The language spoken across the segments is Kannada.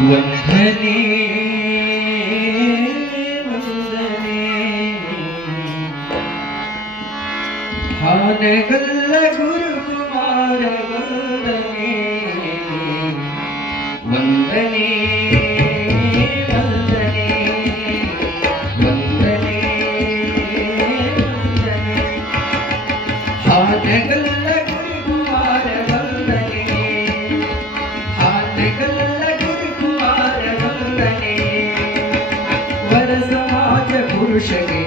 ವಂದನೆ ವಂದನೆ ಹಾನಗಲ್ಲ ಗುರುಕುಮಾರ ವಂದನೆ ವಂದನೆ ವಂದನೆ ವಂದನೆ ವಂದನೆ ಹಾನಗಲ್ಲ ಗುರುಕುಮಾರ ವಂದನೆ ಹಾನಗಲ್ಲ वर समाज पुरुषगे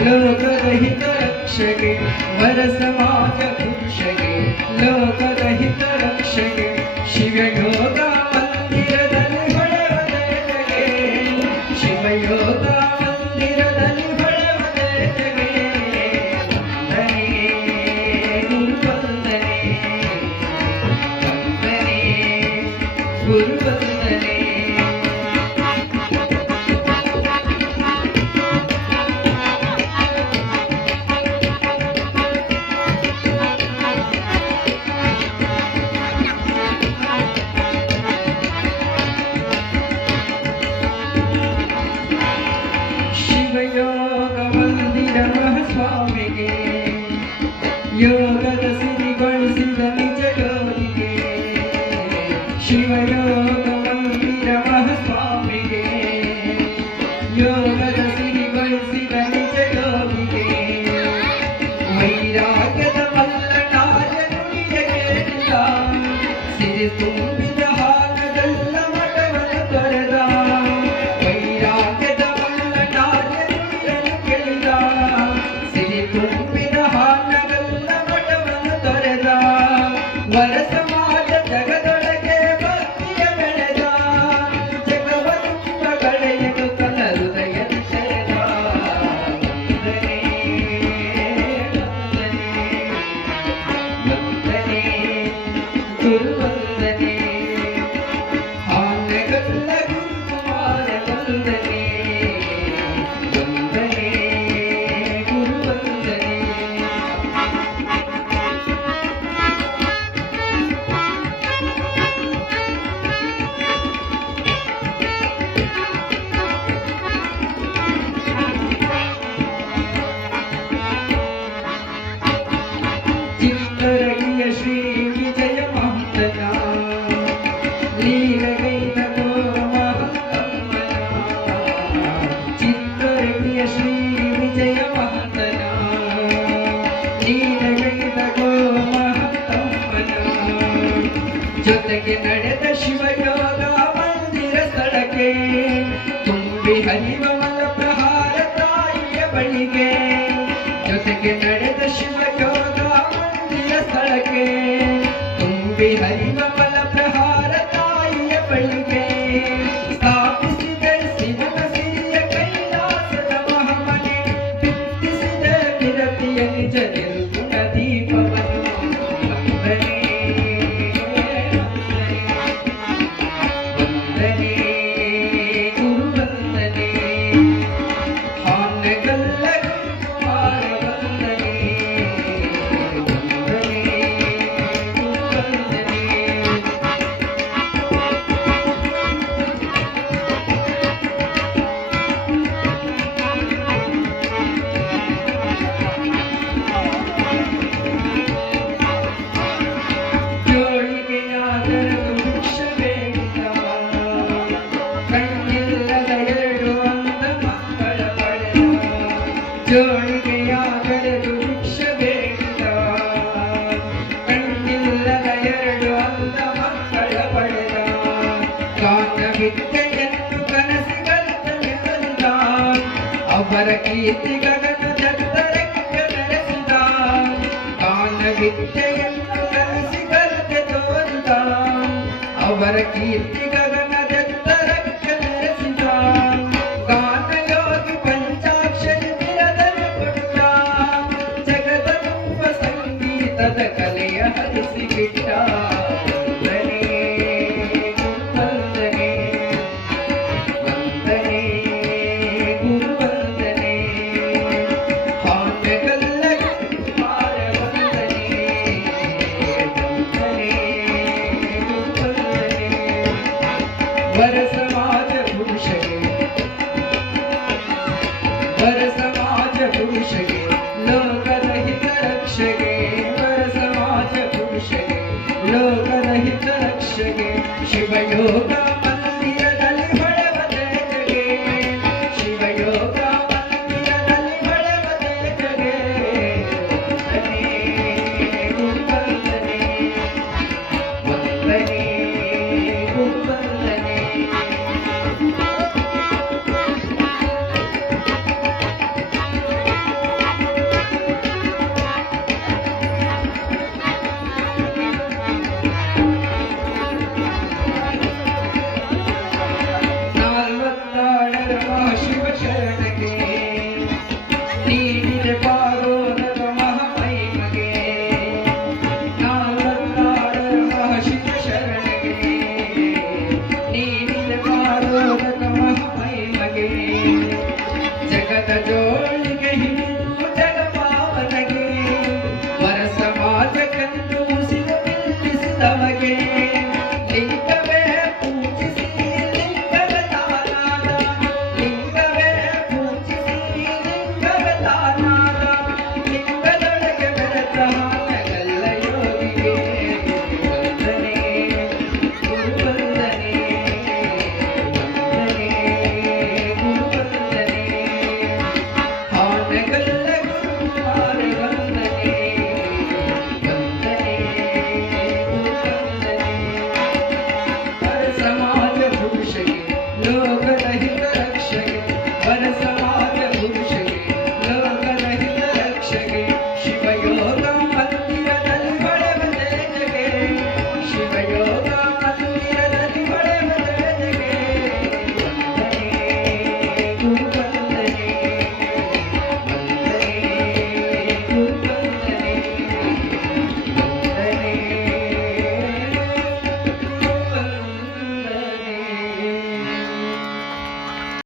लोकरहित रक्षगे वर समाज पुरुषगे लोकरहित रक्षगे शिवयोग मंदिरದಲ್ಲಿ ಹೊಳೆವದೆಗೆ ಶಿವಯೋಗ ಮಂದಿರದಲ್ಲಿ ಹೊಳೆವದೆಗೆ ವಂದನೆ ಗುರುವಂದನೆ ವಂದನೆ ಗುರುವಂದನೆ योग मंदिर स्वामिगे योगದ ಸಿರಿಗೊಳಿಸಿದ ನಿಜ ಯೋಗಿಗೆ ಶಿವಯೋಗ ಮಂದಿರ ಸ್ವಾಮಿಗೆ ಯೋಗದ ಸಿರಿಗೊಳಿಸಿದ ನಿಜ ಯೋಗಿಗೆ ವೈರಾಗ್ಯದ ಮಲ್ಲನಾದ ನುಡಿಯ ಕೇಳಿದ ಸಿರಿ ತುಂಬಿದ ಹಾನಗಲ್ಲ ಮಠವನ್ನು ತೊರೆದ ವೈರಾಗ್ಯದ ವರ ಸಮಾಜ ಜಗದೊಳಗೆ ಭಕ್ತಿಯ ಬೆಳೆದ ಜಗವನ್ನ ಗಳೆಯಲು ತನ್ನ ಹೃದಯ ತೆರೆದ ವಂದನೆ ವಂದನೆ ಗುರುವಂದನೆ ಹಾನಗಲ್ಲ ಗುರುಕುಮಾರ ವಂದನೆ ವಂದನೆ ಗುರುವಂದನೆ ಚಿತ್ತರಗಿಯ ಶ್ರೀ ವಿಜಯ ಮಹಂತನ ಲೀಲಗೈದ ಮಹಂತಮ್ಮನ ಚಿತ್ತರಗಿಯ ಶ್ರೀ ವಿಜಯ ಮಹಂತನ ಲೀಲಗೈದ ಮಹಂತಮ್ಮನ ಜೊತೆಗೆ ನಡೆದ ಶಿವಯೋಗ ಮಂದಿರ ಸ್ಥಳಕ್ಕೆ ತುಂಬಿ ಹರಿವ ಮಲ ಪ್ರಹಾರ ತಾಯಿಯ ಬಳಿಗೆ ಜೊತೆಗೆ ನಡೆದ ಶಿವಯೋಗ ಸ್ಥಳಕ್ಕೆ ತುಂಬಿ ಹರಿವ ಮಲ ಪ್ರಹಾರ ತಾಯಿಯ ಬಳಿಗೆ ಸ್ಥಾಪಿಸಿದ ಶಿವನ ಸಿರಿಯ ಕೈಲಾಸದ ಮಹಾಮನೆ ಬಿತ್ತಿಸಿದ ವಿರತಿಯ ನಿಜ ನಿರ್ಗುಣ ದೀಪವನ್ನು ವಂದನೆ ವಂದನೆ ಗುರುವಂದನೆ ಹಾನಗಲ್ಲ ಗುರುಕುಮಾರ ವಂದನೆ ಜೋಳಿಗೆಯಾಗಲೆದು ಭಿಕ್ಷ ಬೇಡ ಕಣ್ಣಿಲ್ಲದ ಎರಡು ಅಂದ ಮಕ್ಕಳ ಪಡೆದ ಗಾನ ವಿದ್ಯೆಯನ್ನು ಕನಸಿಗಂತಲೇ ಬಂದ ಅವರ ಕೀರ್ತಿ ಗಗನ ಜಗತ್ತರಕ್ಕೆ ನೆರೆಸಿದ ಗಾನ ವಿದ್ಯೆಯನ್ನು ಕನಸಿಗಂತೆ ತೋರಿದ ಅವರ ಕೀರ್ತಿ ಗಗನ ಜಗತ್ತರಕ್ಕೆ ನೆರೆಸಿದ ಗಾನಯೋಗಿ ಪಂಚಾಕ್ಷರಿ ಸಂಗೀತದ ಕಲೆಯ ಹರಿಸಿಬಿಟ್ಟ ವಂದನೆ ವಂದನೆ ವಂದನೆ ಗುರುವಂದನೆ ಹಾನಗಲ್ಲ ಗುರುಕುಮಾರ ವಂದನೆ ವಂದನೆ ಗುರುವಂದನೆ ವರಸ ಶಿವಯೋಗ